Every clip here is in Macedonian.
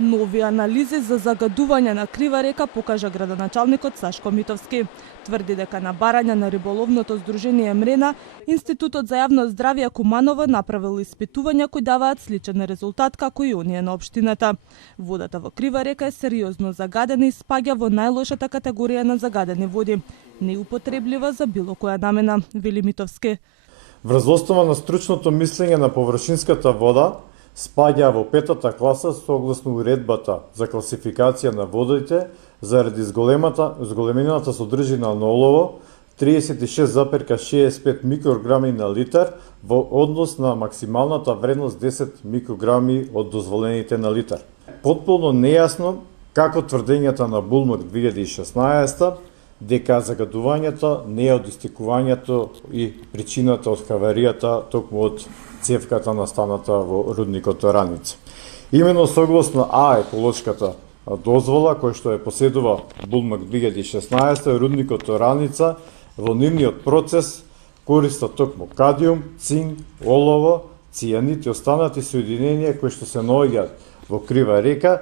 Нови анализи за загадување на крива река покажа градоначалникот Сашко Митовски. Тврди дека на барање на риболовното здружение Мрена, Институтот за јавно здравје Куманово направил испитувања кои даваат сличен резултат како и оние на општината. Водата во крива река е сериозно загадена и спаѓа во најлошата категорија на загадени води, неупотреблива за било која намена, вели Митовски. Врз основа на стручното мислење на површинската вода, спаѓа во петата класа согласно уредбата за класификација на водите заради зголемената содржина на олово 36,65 микрограми на литар во однос на максималната вредност 10 микрограми од дозволените на литар. Потполно нејасно како тврдењата на Булмак 2016 дека загадувањето не е од истекувањето и причината од хаваријата токму од цевката настаната во рудникот Ораница. Имено согласно еколошката дозвола која што е поседува Булмак 2016, рудникот Ораница во нивниот процес користат токму кадиум, цинк, олово, цијанид и останати соединенија кои што се наоѓаат во крива река.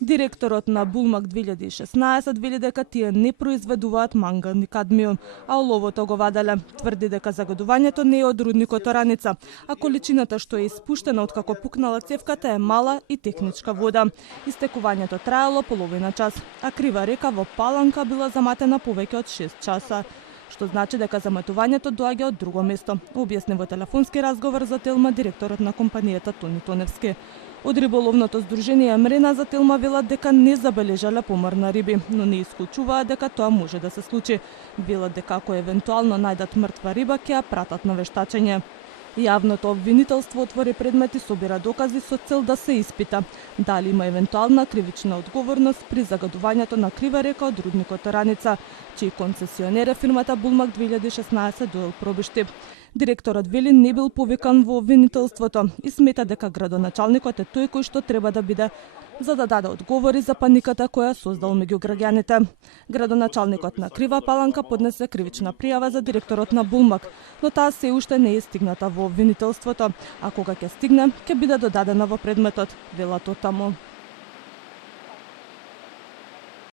Директорот на Булмак 2016 вели дека тие не произведуваат манган и кадмиум, а оловото го ваделе. Тврди дека загадувањето не е од рудникот Ораница, а количината што е испуштена откако пукнала цевката е мала и техничка вода. Истекувањето траело половина час, а крива река во Паланка била заматена повеќе од 6 часа. Што значи дека заматувањето доаѓа од друго место, објасни во телефонски разговор за Телма директорот на компанијата Тони Тоневски. Од риболовното здружение Мрена за Телма велат дека не забележале помор на риби, но не исклучуваат дека тоа може да се случи. Велат дека ако евентуално најдат мртва риба, ќе ја пратат на вештачење. Јавното обвинителство отвори предмет и собира докази со цел да се испита дали има евентуална кривична одговорност при загадувањето на крива река од рудникот Ораница, чиј концесионер е фирмата Булмак 2016 Доел Пробишти. Директорот вели не бил повикан во обвинителството и смета дека градоначалникот е тој кој што треба да биде за да даде одговори за паниката која создал меѓу граѓаните. Градоначалникот на Крива Паланка поднесе кривична пријава за директорот на Булмак, но таа се уште не е стигната во обвинителството, а кога ќе стигне, ќе биде додадена во предметот, велат оттаму.